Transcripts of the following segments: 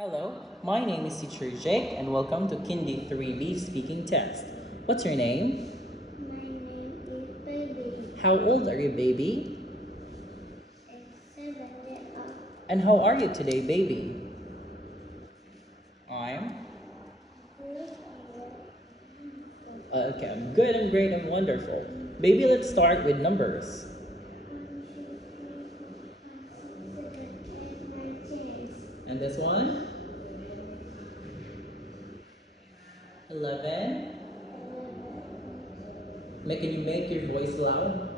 Hello, my name is Teacher Jake and welcome to Kindy 3B Speaking Test. What's your name? My name is Baby. How old are you, baby? It's 7 years old. And how are you today, baby? I'm Good okay, I'm good, I'm great, I'm wonderful. Baby, let's start with numbers. 1, 2, 3, 4, 5, 6, 7, 8, 9, 10. And this one? 11. Can you make your voice loud?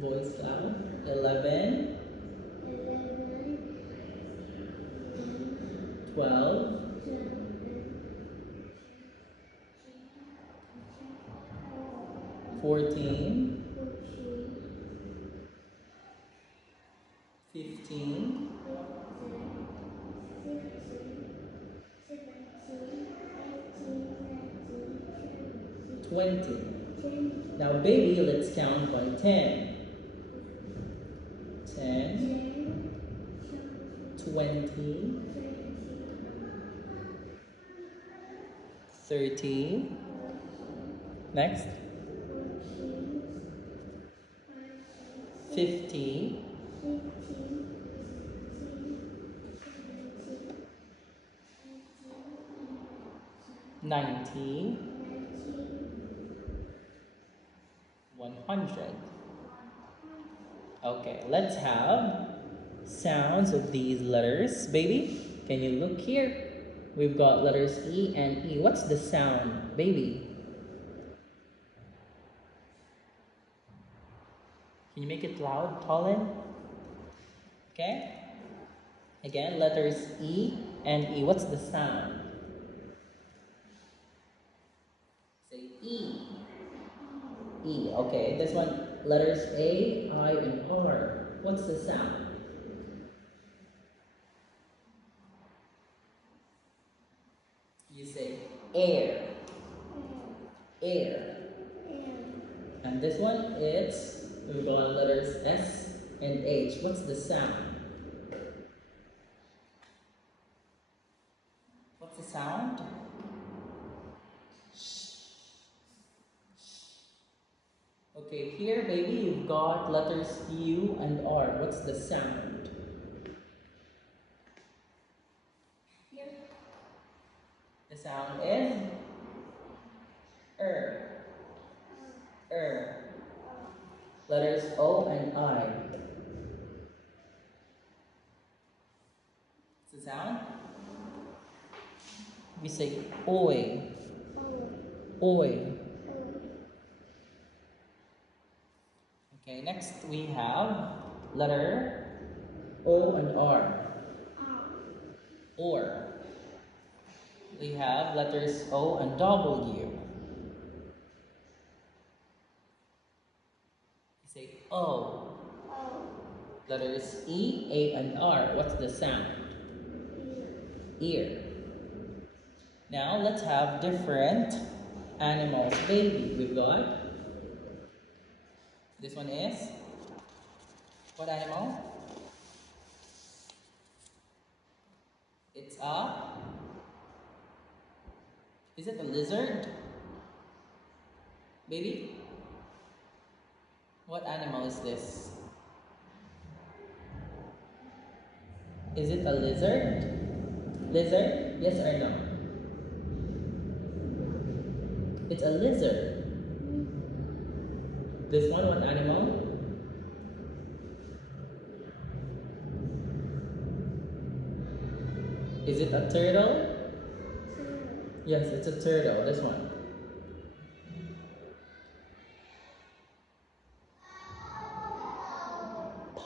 Voice loud. 11. 11, 12. 14. 15. 15, Twenty. Now, baby, let's count by 10. 10, 20, 30. Next. 50. 90. 100. Okay, let's have sounds of these letters. Baby, can you look here? We've got letters E and E. What's the sound, baby? Can you make it loud, Colin? Okay. Again, letters E and E. What's the sound? Say E. E. Okay, this one, letters A, I, and R. What's the sound? You say air. Air. And this one, we've got letters S and H. What's the sound? What's the sound? Okay, here, baby, you've got letters U and R. What's the sound? The sound is letters O and I. What's the sound? We say oi. Oi. Okay, next we have letter O and R. Or. We have letters O and W. We say O. Letters E, A, and R. What's the sound? Ear. Now let's have different animals. Baby, we've got. This one is. What animal? It's a. Is it a lizard? Baby? What animal is this? Is it a lizard? Lizard? Yes or no? It's a lizard. This one, what animal? Is it a turtle? Yes, it's a turtle. This one.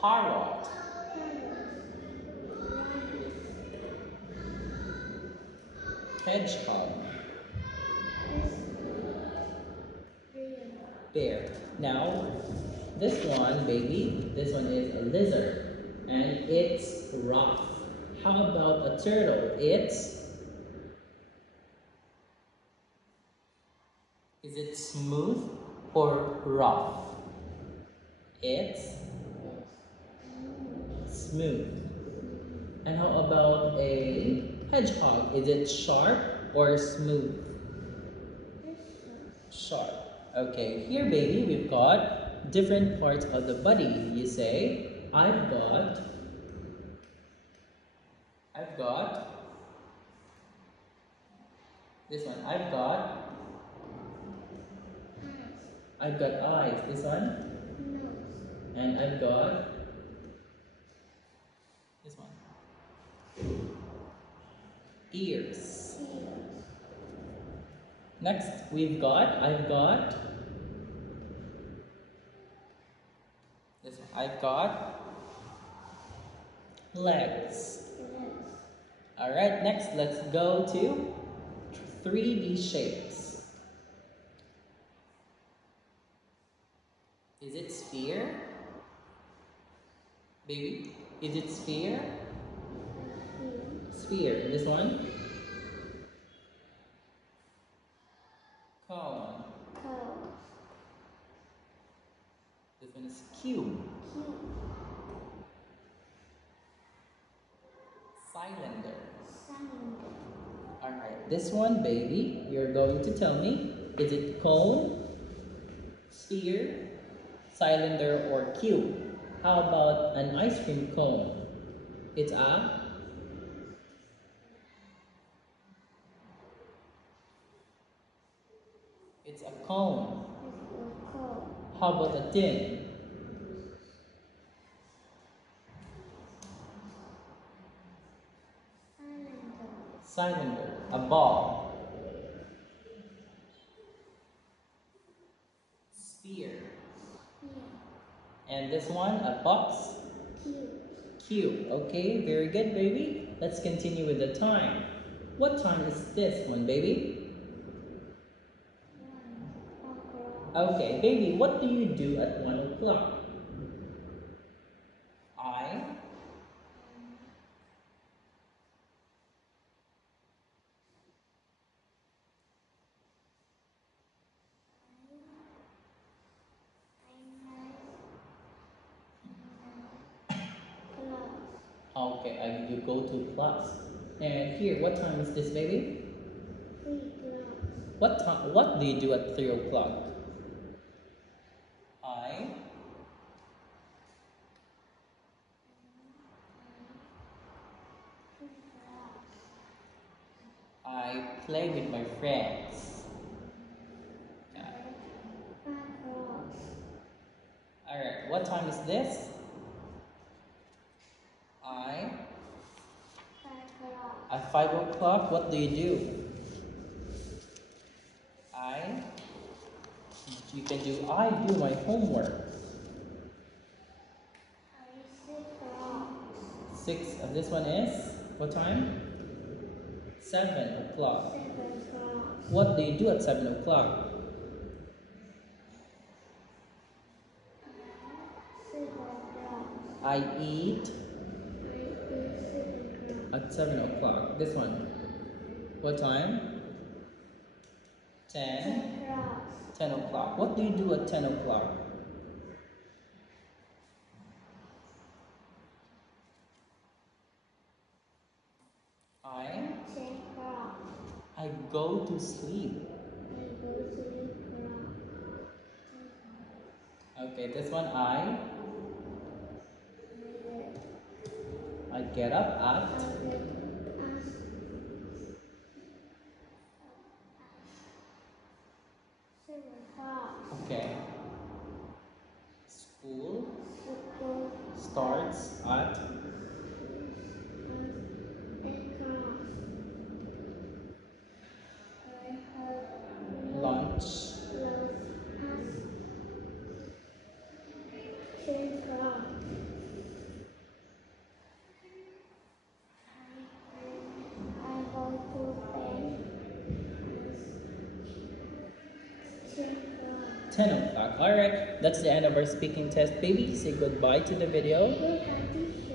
Parrot. Hedgehog. Bear. Now, this one, baby, this one is a lizard. And it's rough. How about a turtle? Is it smooth or rough? It's smooth. And how about a hedgehog? Is it sharp or smooth? Sharp. Okay, here baby, we've got different parts of the body. You say, I've got this one. I've got eyes. This one. And I've got this one. Ears. Next, I've got this one. I've got legs. Alright, next let's go to 3D shapes. Is it sphere? Baby, is it sphere? Sphere. This one? Cone. This one is cube. Cylinder. Alright, this one, baby, you're going to tell me, is it cone, sphere, cylinder, or cube? How about an ice cream cone? It's a cone. How about a tin? Cylinder. A ball. Sphere. And this one, a box? Cube. Okay, very good, baby. Let's continue with the time. What time is this one, baby? Okay, baby, what do you do at 1 o'clock? Okay, you go to class. And here, what time is this, baby? 3 o'clock. What do you do at 3 o'clock? I play with my friends. Alright, what time is this? 5 o'clock. At 5 o'clock, what do you do? You can do, I do my homework. 6 o'clock. 6, this one is, what time? 7 o'clock. 7 o'clock. What do you do at 7 o'clock? 7 o'clock. I eat 7 o'clock. at 7 o'clock. This one. What time? 10. 10 o'clock. 10 o'clock. What do you do at 10 o'clock? I go to sleep. Okay, this one I get up at 7 o'clock. Okay. School starts at lunch. I go to bed. 10 o'clock. Alright, that's the end of our speaking test. Baby, say goodbye to the video. Daddy.